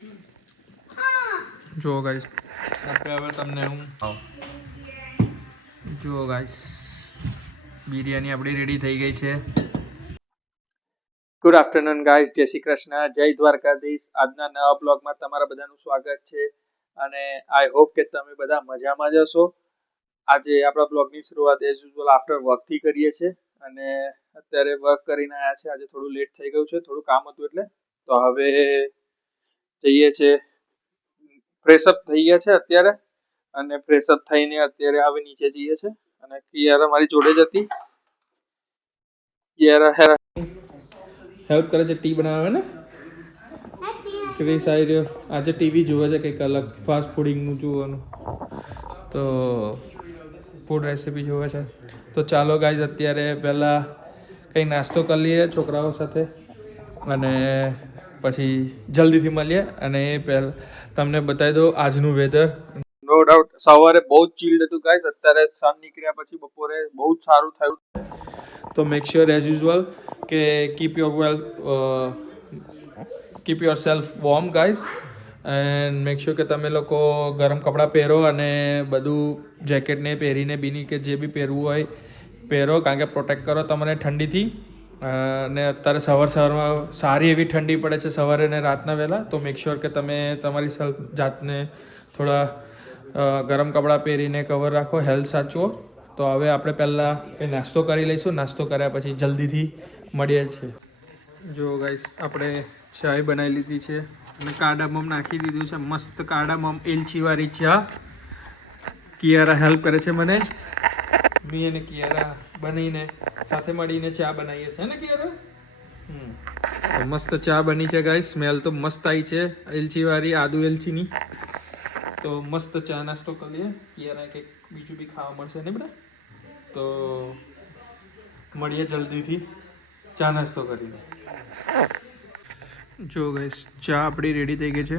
જો ગાઈસ આપણે હવે તમને હું જો ગાઈસ બિરયાની આપણી રેડી થઈ ગઈ છે. ગુડ આફ્ટરનૂન ગાઈસ, જય શ્રી કૃષ્ણ, જય દ્વારકાધીશ. આજના નવા બ્લોગમાં તમારા બધાનું સ્વાગત છે અને આઈ હોપ કે તમે બધા મજામાં જ હશો. આજે આપણા બ્લોગની શરૂઆત એઝ યુઝ્યુઅલ આફ્ટર વર્કથી કરીએ છીએ અને અત્યારે વર્ક કરીને આવ્યા છે. આજે થોડું લેટ થઈ ગયું છે, થોડું કામ હતું એટલે. તો હવે જઈએ છીએ, ફ્રેશઅપ થઈ ગયા છે અત્યારે અને ફ્રેશઅપ થઈને અત્યારે હવે નીચે જઈએ છે અને કિયારા મારી જોડે જ હતી. કિયારા હેલ્પ કરે છે ટી બનાવવા ને. ક્રિસ આવી રહ્યો, આજે ટીવી જોવે છે કંઈક અલગ ફાસ્ટ ફૂડિંગનું જોવાનું, તો ફૂડ રેસિપી જોવે છે. તો ચાલો ગાઈઝ અત્યારે પહેલાં કંઈ નાસ્તો કરી લઈએ છોકરાઓ સાથે અને પછી જલ્દીથી મળીએ. અને એ પહેલાં તમને બતાવી દો આજનું વેધર. નો ડાઉટ સવારે બહુ જ ચીલ્ડ હતું ગાઈઝ, અત્યારે સન નીકળ્યા પછી બપોરે બહુ જ સારું થયું. તો મેક શ્યોર એઝ યુઝ્યુઅલ કે keep your self warm guys and make sure કે તમે લોકો ગરમ કપડાં પહેરો અને બધું જેકેટને પહેરીને બીની કે જે બી પહેરવું હોય પહેરો, કારણ કે પ્રોટેક્ટ કરો તમને ઠંડીથી. અને અત્યારે સવારમાં સારી એવી ઠંડી પડે છે સવારે ને રાતના વહેલા. તો મેક શ્યોર કે તમે તમારી જાતને થોડા ગરમ કપડાં પહેરીને કવર રાખો, હેલ્થ સાચવો. તો હવે આપણે પહેલાં કંઈ નાસ્તો કરી લઈશું, નાસ્તો કર્યા પછી જલ્દીથી મળીએ છીએ. જો ગાઈસ આપણે ચાય બનાવી લીધી છે અને કાર્ડામમ નાખી દીધું છે, મસ્ત કાર્ડામમ એલચીવાળી ચા. કિયારા હેલ્પ કરે છે મને, મેં અને કિયારા બનીને સાથે મળીને ચા બનાવીએ છીએ ને કિયારા. તો મસ્ત ચા બની છે ગાઈસ, સ્મેલ તો મસ્ત આવી છે એલચીવાળી, આદુ એલચીની. તો મસ્ત ચા નાસ્તો કરીએ. કિયારા કંઈક બીજું બી ખાવા મળશે ને બધા. તો મળીએ જલ્દીથી ચા નાસ્તો કરીને. જો ગાઈસ ચા આપણી રેડી થઈ ગઈ છે.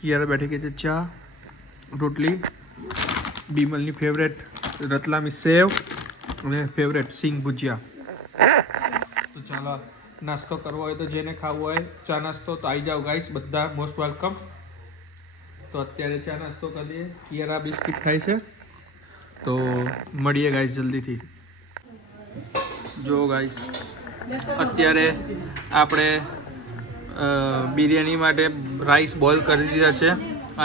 કિયારા બેઠી ગઈ છે ચા, રોટલી, બીમલની ફેવરેટ રતલામી સેવ અને ફેવરેટ સિંગ ભુજિયા. તો ચાલો નાસ્તો કરવો હોય તો જેને ખાવું હોય ચા નાસ્તો તો આવી જાઓ ગાઈસ, બધા મોસ્ટ વેલકમ. તો અત્યારે ચા નાસ્તો કરીએ. કિયારા બિસ્કિટ ખાય છે. તો મળીએ ગાઈસ જલ્દીથી. જો ગાઈસ અત્યારે આપણે બિરયાની માટે રાઈસ બોઇલ કરી દીધા છે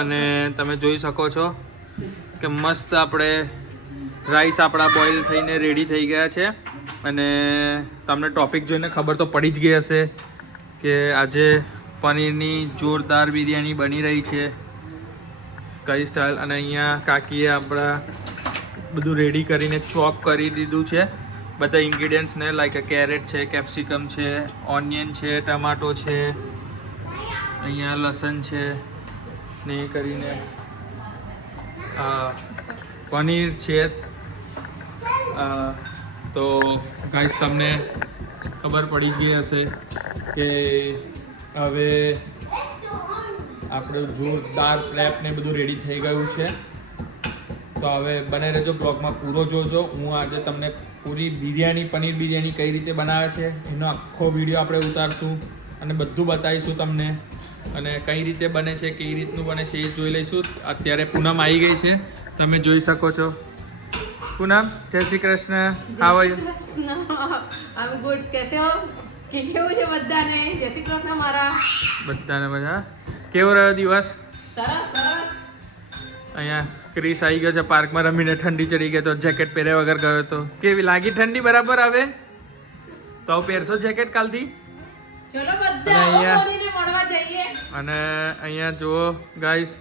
અને તમે જોઈ શકો છો કે મસ્ત આપણે રાઈસ આપણા બોઇલ થઈને રેડી થઈ ગયા છે. અને તમને ટોપિક જોઈને ખબર તો પડી જ ગઈ હશે કે આજે પનીરની જોરદાર બિરયાની બની રહી છે, કઈ સ્ટાઇલ. અને અહીંયા કાકીએ આપણા બધું રેડી કરીને ચોપ કરી દીધું છે બધા ઇન્ગ્રીડિયન્ટ્સને, લાઈક કેરેટ છે, કેપ્સિકમ છે, ઓનિયન છે, ટમાટો છે, અહીંયા લસણ છે ને એ કરીને પનીર છે. તો ગાઈસ તમને ખબર પડી જ ગઈ હશે કે હવે આપણું જોરદાર પ્રેપ ને બધું રેડી થઈ ગયું છે. તો હવે બને રહેજો બ્લોગમાં પૂરો જોજો. હું આજે તમને પૂરી બિરયાની, પનીર બિરયાની કઈ રીતે બનાવે છે એનો આખો વિડીયો આપણે ઉતારશું અને બધું બતાવીશું તમને. અને કઈ રીતે બને છે, કઈ રીતનું બને છે એ જોઈ લઈશું. અત્યારે પૂનમ આવી ગઈ છે, તમે જોઈ શકો છો. પૂનમ, જય Shri Krishna. How are you? I am good. કેસે હો? કેવું છે બધાને? જય શ્રી કૃષ્ણ મારા બધાને મજા. કેવો રહ્યો દિવસ? સરસ સરસ. અહીંયા ક્રિસ આવી ગયો છે પાર્કમાં રમીને, ઠંડી ચડી ગઈ તો જેકેટ પહેર્યા વગર ગયો તો. કેવી લાગી ઠંડી? બરાબર. હવે તો પહેરશો જેકેટ કાલથી? ચલો બધા ઓલીને મળવા જઈએ. અને અહીંયા જુઓ ગાઈસ,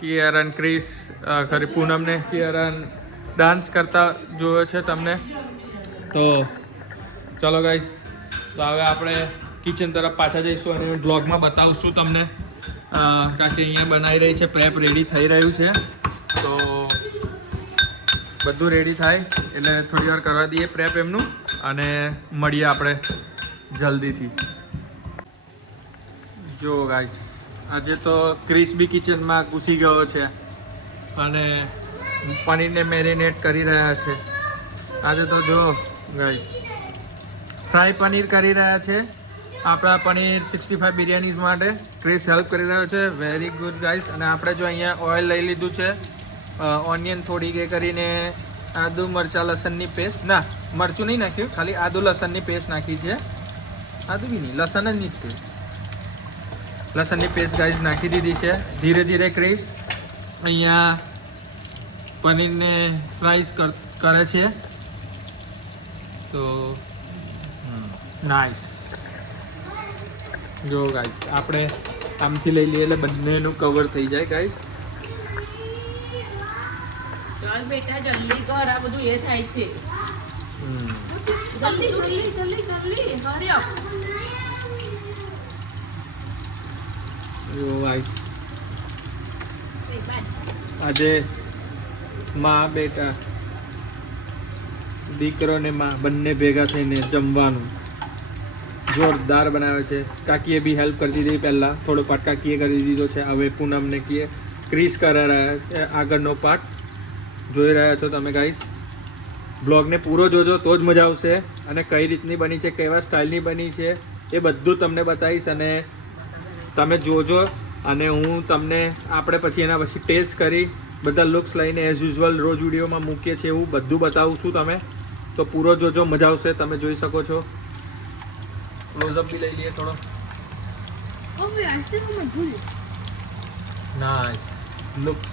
કિયારન, ક્રિસ, ખરી પૂનમને કિયારન ડાન્સ કરતા જોયો છે તમને. તો ચલો ગાઈસ, તો હવે આપણે કિચન તરફ પાછા જઈશું અને બ્લોગમાં બતાવશું તમને. કારણ કે અહીંયા બનાવી રહી છે, પ્રેપ રેડી થઈ રહ્યું છે. તો બધું રેડી થાય એટલે થોડી વાર કરવા દઈએ પ્રેપ એમનું અને મળીએ આપણે જલ્દીથી. જો ગાઈસ આજે તો ક્રિસ બી કિચનમાં ઘૂસી ગયો છે અને પનીરને મેરિનેટ કરી રહ્યા છે. આજે તો જો ગાઈસ ફ્રાય પનીર કરી રહ્યા છે આપણા પનીર 65 બિરયાનીઝ માટે ક્રિસ હેલ્પ કરી રહ્યો છે. Very good guys. અને આપણે જો અહીંયા ઓઇલ લઈ લીધું છે, ઓનિયન થોડીક એ કરીને આદુ મરચાં લસણની પેસ્ટ, ના મરચું નહીં નાખ્યું, ખાલી આદુ લસણની પેસ્ટ નાખી છે. આદુ બી નહીં, લસણ જ નહીં જ લસણની પેસ્ટ ગાઈસ નાખી દીધી છે. ધીરે ધીરે ક્રિસ અહીંયા પનીરને ફ્રાઈઝ કરે છે. તો નાઇસ. જો ગાઈસ આપણે આમથી લઈ લઈએ એટલે બંનેનું કવર થઈ જાય ગાઈસ. ચાલ બેટા જલ્દી કર, આ બધું એ થાય છે. જલ્દી જલ્દી જલ્દી જલ્દી હરી અપ. જો ગાઈસ આજે માં બેટા, દીકરો ને માં બંને ભેગા થઈને જમવાનું જોરદાર બનાવે છે. કાકીએ બી હેલ્પ કરી દીધી પહેલાં, થોડો પાર્ટ કાકીએ કરી દીધો છે. હવે પૂનમને કીએ ક્રિસ કરી રહ્યા છે આગળનો પાર્ટ. જોઈ રહ્યા છો તમે ગાઈસ. બ્લોગને પૂરો જોજો તો જ મજા આવશે. અને કઈ રીતની બની છે, કેવા સ્ટાઇલની બની છે, એ બધું તમને બતાવીશ. અને તમે જોજો અને હું તમને આપણે પછી એના પછી ટેસ્ટ કરી બધા લુક્સ લઈને એઝ યુઝ્યુઅલ રોજ વિડીયોમાં મૂકીએ છીએ એવું બધું બતાવું છું. તમે તો પૂરો જોજો, મજા આવશે. તમે જોઈ શકો છો. ક્લોઝઅપ બી લઈ લઈએ થોડો. Nice looks.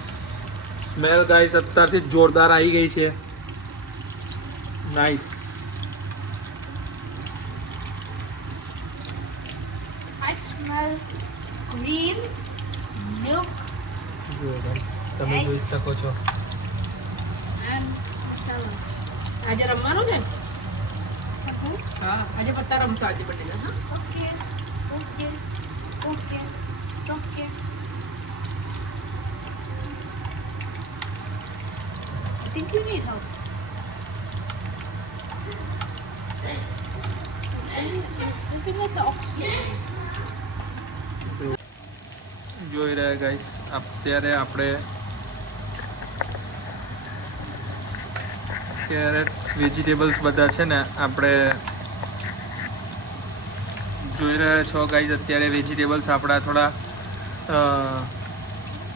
સ્મેલ ગાઈસ અત્યારથી જ જોરદાર આવી ગઈ છે. Nice. I smell green milk જો ગાઈસ તમે જોઈ શકો છો. and masala. આજે રમવાનું છે ને? હા આજે પત્તા રમતો આજે બંને. હા Okay, okay, okay, okay. I think you need help. Looking at the opposite. જોઈ રહ્યા ગાઈસ અત્યારે આપણે કેરેટ વેજીટેબલ્સ બધા છે ને આપણે જોઈ રહ્યા છો ગાઈસ. અત્યારે વેજીટેબલ્સ આપણા થોડા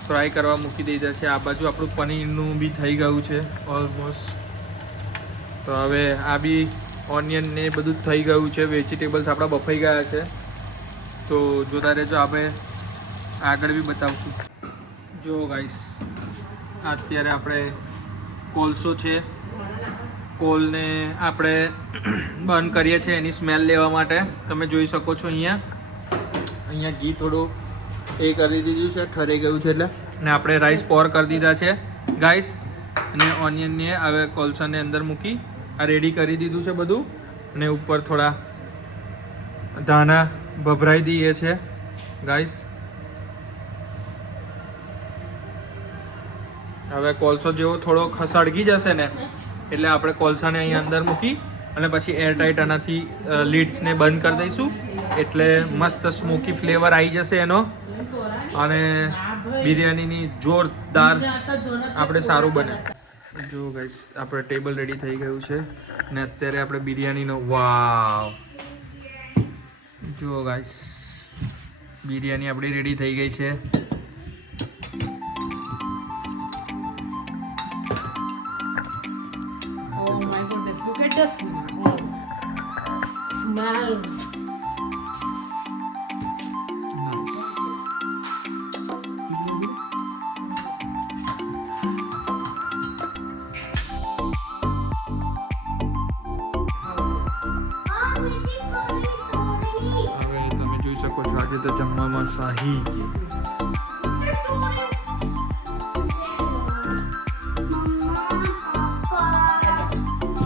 ફ્રાય કરવા મૂકી દીધા છે. આ બાજુ આપણું પનીરનું બી થઈ ગયું છે ઓલમોસ્ટ. તો હવે આ બી ઓનિયન ને બધું જ થઈ ગયું છે. વેજીટેબલ્સ આપણા બફાઈ ગયા છે. તો જોતા રહેજો, આપણે આગળ બી બતાવશું. જો ગાઈસ અત્યારે આપણે કોલસો છે, કોલને આપણે બંધ કરીએ છીએ એની સ્મેલ લેવા માટે. તમે જોઈ શકો છો અહીંયા ઘી થોડું એ કરી દીધું છે, ઠરી ગયું છે એટલે. ને આપણે રાઈસ પોર કરી દીધા છે ગાઈસ. અને ઓનિયનને હવે કોલસાને અંદર મૂકી આ રેડી કરી દીધું છે બધું. અને ઉપર થોડા ધાણા ભભરાઈ દઈએ છે ગાઈસ. હવે કોલસો જેવો થોડો સળગી જશે ને એટલે આપણે કોલસાને અહીંયા અંદર મૂકી અને પછી એરટાઈટ આનાથી લીડ્સને બંધ કરી દઈશું. એટલે મસ્ત સ્મોકી ફ્લેવર આવી જશે એનો. અને બિરયાનીની જોરદાર આપણે સારું બને. જો ગાઈસ આપણે ટેબલ રેડી થઈ ગયું છે ને અત્યારે આપણે બિરયાનીનો વાવ. જો ગાઈસ બિરયાની આપણી રેડી થઈ ગઈ છે. Oh my goodness, look at the smell. Smell. હવે તમે જોઈ શકો છો આજે તો જમવામાં શાહી.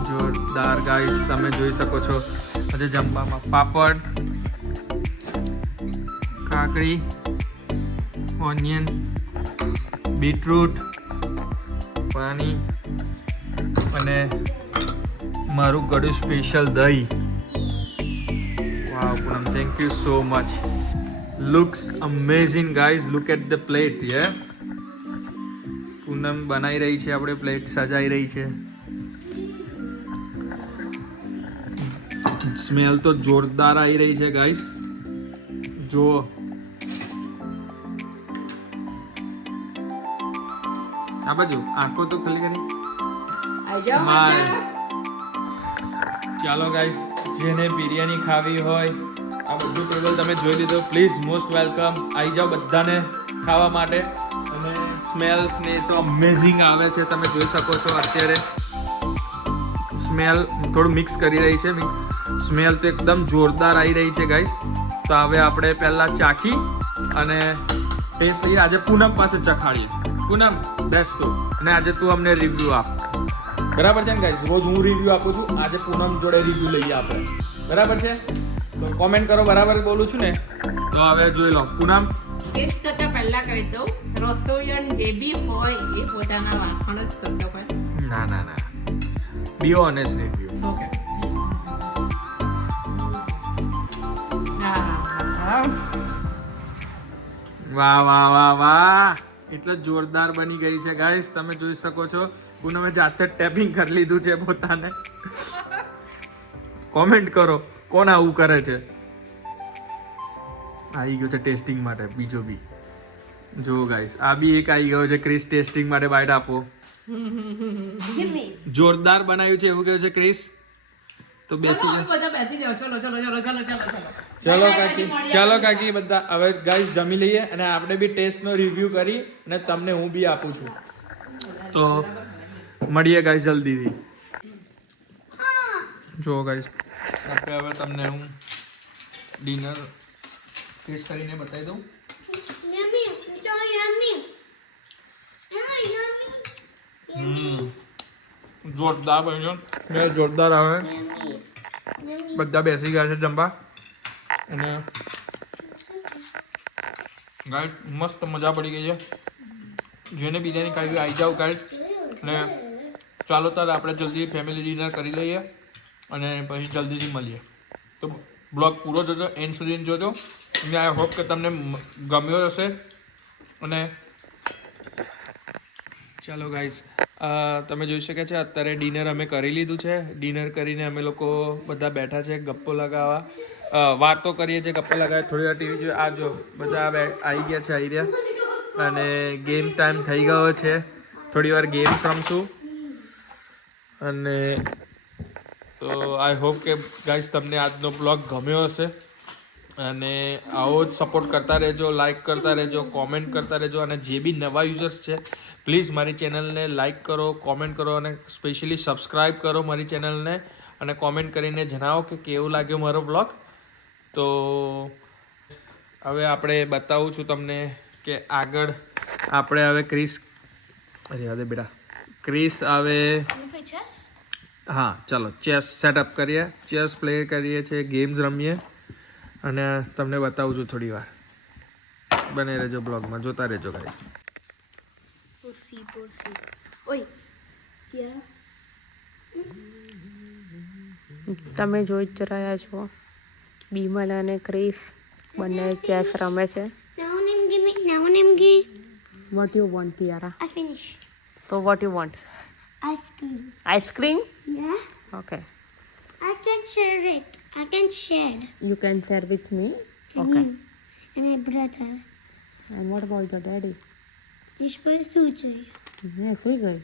જોરદાર ગાઈસ તમે જોઈ શકો છો આજે જમવામાં પાપડ, કાકડી, ઓનિયન, બીટરૂટ, પાણી અને મારું ગળું સ્પેશિયલ દહીં. Wow Poonam, thank you so much. Looks amazing guys, look at the plate. યે પૂનમ બનાવી રહી છે, આપણે પ્લેટ સજાઈ રહી છે. સ્મેલ તો જોરદાર આવી રહી છે ગાઈસ, જો આ બાજુ આંખો તો ખુલી ગઈ. આવી જાઓ Smile. બધા. ચાલો ગાઈસ, જેને બિરયાની ખાવી હોય, આ બધું ટેબલ તમે જોઈ લીધો, પ્લીઝ મોસ્ટ વેલકમ. આવી જાઓ બધાને ખાવા માટે. અને સ્મેલ્સ ને તો અમેઝિંગ આવે છે, તમે જોઈ શકો છો. અત્યારે સ્મેલ થોડું મિક્સ કરી રહી છે, સ્મેલ તો એકદમ જોરદાર આવી રહી છે ગાઈસ. તો હવે આપણે પહેલા ચાખી અને ટેસ્ટ લઈએ. આજે પૂનમ પાસે ચખાડીએ. પૂનમ બેસ તું, અને આજે તું અમને રિવ્યુ આપ, બરાબર છે ને ગાઈસ? રોજ હું રિવ્યુ આપું છું, આજે પૂનમ જોડે રિવ્યુ લઈએ આપણે, બરાબર છે? તો કોમેન્ટ કરો, બરાબર બોલું છું ને? તો હવે જોઈ લો. પૂનમ, ટેસ્ટ કરતા પહેલા કહી દઉં, રસોઈયન જે બી હોય એ પોતાના વાંખણ જ કરતો હોય. ના ના ના, બી ઓનેસ્ટ રિવ્યુ. ઓકે. હા. વાહ વાહ વાહ વાહ, એટલે જોરદાર બની ગઈ છે ગાઈસ, તમે જોઈ શકો છો. પૂનમે જાતે ટેપિંગ કરી લીધું છે પોતાને. કોમેન્ટ કરો કોણ આવું કરે છે. આવી ગયો છે ટેસ્ટિંગ માટે બીજો બી. જો ગાઈસ, આ બી એક આવી ગયો છે ક્રિસ, ટેસ્ટિંગ માટે. બાઈટ આપો. Give me. જોરદાર બનાવ્યું છે એવું કહ્યું છે ક્રિસ. તો બેસી ચલો, જાઓ. હવે બધા બેસી જાઓ. ચલો ચલો ચલો ચલો ચલો ચલો. ચલો બાય, બાય, કાકી, પછી મળીએ ચાલો આપણે. કાકી બધા. હવે ગાઈસ જમી લઈએ અને આપણે બી ટેસ્ટનો રિવ્યુ કરી અને તમને હું બી આપું છું. તો મળીએ ગાઈસ જલ્દીથી. જો ગાઈસ, આપણે હવે તમને હું ડિનર ટેસ્ટ કરીને બતાવી દઉં. Yummy. So yummy. Oh, yummy. જોરદાર બન્યો, જોરદાર આવે. Yummy. Yummy. બધા બેસી ગયા છે જમવા અને ગાઈસ મસ્ત મજા પડી ગઈ છે. જેને બિરયાની ખાવી આવી જાવ ગાઈસ. ને ચાલો ત્યારે આપણે જલ્દી ફેમિલી ડિનર કરી લઈએ અને પછી જલ્દીથી મળીએ. તો બ્લોગ પૂરો જોજો, એન્ડ સુધી જોજો. અને આઈ હોપ કે તમને ગમ્યો હશે. અને ચાલો ગાઈસ, તમે જોઈ શકે છે અત્યારે ડિનર અમે કરી લીધું છે. ડિનર કરીને અમે લોકો બધા બેઠા છે ગપ્પો લગાવવા, વાતો કરીએ છીએ, ગપ્પો લગાવીએ, થોડી વાર ટીવી જોઈએ. આ જો બધા આવી ગયા છે, આવી રહ્યા. અને ગેમ ટાઈમ થઈ ગયો છે, થોડી વાર ગેમ્સ રમશું. અને તો આઈ હોપ કે ગાઈસ તમને આજનો બ્લોગ ગમ્યો હશે. અને આવો જ સપોર્ટ કરતા રહેજો, લાઈક કરતા રહેજો, કોમેન્ટ કરતા રહેજો. અને જે બી નવા યુઝર્સ છે, પ્લીઝ મારી ચેનલને લાઈક કરો, કોમેન્ટ કરો અને સ્પેશિયલી સબસ્ક્રાઈબ કરો મારી ચેનલને. અને કોમેન્ટ કરીને જણાવો કે કેવું લાગ્યો મારો બ્લોગ. તો હવે આપણે બતાવું છું તમને કે આગળ આપણે હવે ક્રિસ, અરે અરે બેટા, ક્રિસ આવે. Wanna play chess? હા ચાલો ચેસ સેટઅપ કરીએ, ચેસ પ્લે કરીએ છીએ, ગેમ્સ રમીએ અને તમને બતાવું છું થોડી વાર. બને રહેજો બ્લોગમાં, જોતા રહેજો ગાઈસ. Pussy. Oi. Kiara. તમે જોઈ જ રહ્યા છો, બીમલ અને ક્રિસ બંને ચેસ રમે છે. Now name give me. Now name give. What you want Kiara? I finish. So what you want? Ice cream. Ice cream? Yeah. Okay, I can share it. I can share. You can share with me. And okay, you. And my brother. And what about your daddy? This boy Suji. મેં સુઈ ગઈ.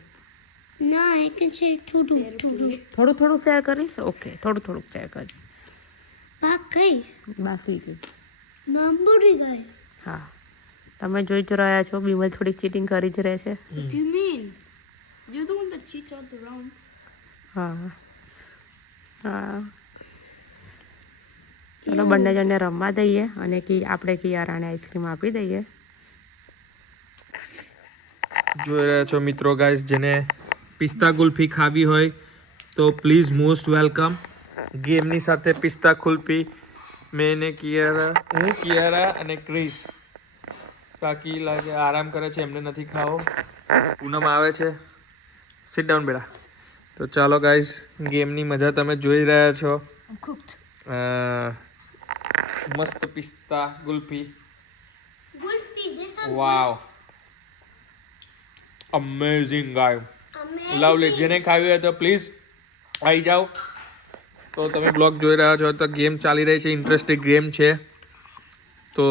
No, I can share two. થોડું થોડું share કરીશ? Okay, થોડું થોડું share કરજો. Pakai. બા સુઈ ગઈ. Mamburi guy. હા, તમે જોઈ જ રહ્યા છો, બીમલ થોડીક ચીટિંગ કરી જ રહે છે. What do you mean? You're the one that cheats all the rounds. હા હા, ચલો બંને જણને રમવા દઈએ અને આપણે કિયારાને આઈસ્ક્રીમ આપી દઈએ. જોઈ રહ્યા છો મિત્રો ગાઈસ, જેને પિસ્તા કુલ્ફી ખાવી હોય તો પ્લીઝ મોસ્ટ વેલકમ. ગેમની સાથે પિસ્તા કુલ્ફી મેં ને કિયારા અને ક્રિસ. બાકી લાગે આરામ કરે છે, એમને નથી ખાવો. પૂનમ આવે છે. સિટ ડાઉન બેટા. તો ચાલો ગાઈસ, ગેમની મજા તમે જોઈ રહ્યા છો. I'm cooked. મસ્ત પિસ્તા kulfi. Wolfie, this one. Wow, amazing guy, Amazing. Lovely. જેને ખાવી હોય તો પ્લીઝ આવી જાઓ. તો તમે બ્લોગ જોઈ રહ્યા છો તો ગેમ ચાલી રહી છે, ઇન્ટરેસ્ટિંગ ગેમ છે. તો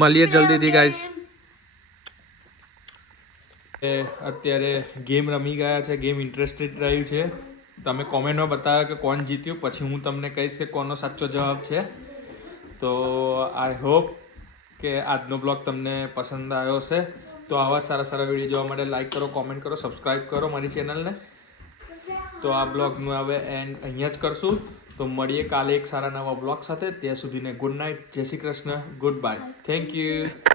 મળીએ જલ્દીથી ગાઈસ. અત્યારે ગેમ રમી ગયા છે, ગેમ ઇન્ટરેસ્ટેડ રહ્યું છે. તમે કોમેન્ટમાં બતાવો કે કોણ જીત્યું, પછી હું તમને કહીશ કે કોનો સાચો જવાબ છે. તો આઈ હોપ કે આજનો બ્લોગ તમને પસંદ આવ્યો હશે. તો આવા જ સારા વિડીયો જોવા માટે લાઈક કરો, કોમેન્ટ કરો, સબસ્ક્રાઈબ કરો મારી ચેનલને. તો આ બ્લોગનું હવે એન્ડ અહીંયા જ કરશું. તો મળીએ કાલે એક સારા નવા બ્લોગ સાથે. ત્યાં સુધીને ગુડ નાઇટ, જય Shri Krishna, good bye, thank you.